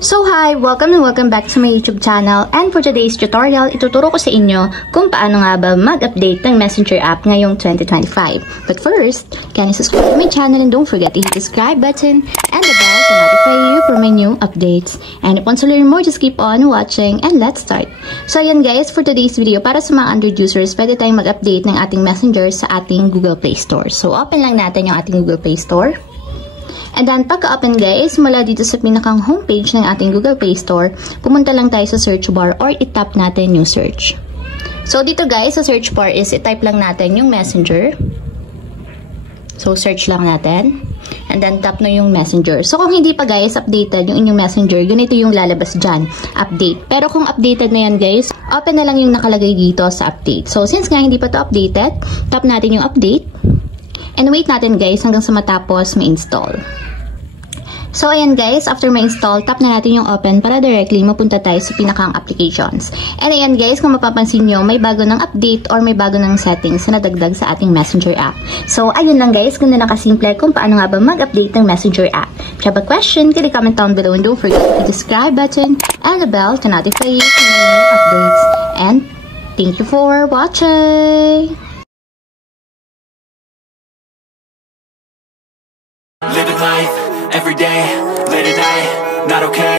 So hi! Welcome and welcome back to my YouTube channel, and for today's tutorial, ituturo ko sa inyo kung paano nga ba mag-update ng Messenger app ngayong 2025. But first, can you subscribe to my channel and don't forget to hit the subscribe button and the bell to notify you for my new updates. And if you want to learn more, just keep on watching and let's start. So ayan guys, for today's video, para sa mga Android users, pwede tayong mag-update ng ating Messenger sa ating Google Play Store. So open lang natin yung ating Google Play Store. And then, pagka-open guys, mula dito sa pinakang homepage ng ating Google Play Store, pumunta lang tayo sa search bar or itap natin yung search. So, dito guys, sa search bar is itype lang natin yung Messenger. So, search lang natin. And then, tap na yung Messenger. So, kung hindi pa guys, updated yung inyong Messenger, ganito yung lalabas dyan. Update. Pero kung updated na yan guys, open na lang yung nakalagay dito sa update. So, since nga hindi pa to updated, tap natin yung update. And wait natin guys hanggang sa matapos ma-install. So ayan guys, after ma-install, tap na natin yung open para directly mapunta tayo sa pinakang applications. And ayan guys, kung mapapansin nyo, may bago ng update or may bago ng settings na nadagdag sa ating Messenger app. So ayun lang guys, kung na nakasimple kung paano nga ba mag-update ng Messenger app. If you have a question, can you comment down below and don't forget to hit the subscribe button and the bell to notify you for my new updates. And thank you for watching! Living life, every day, late at night, not okay.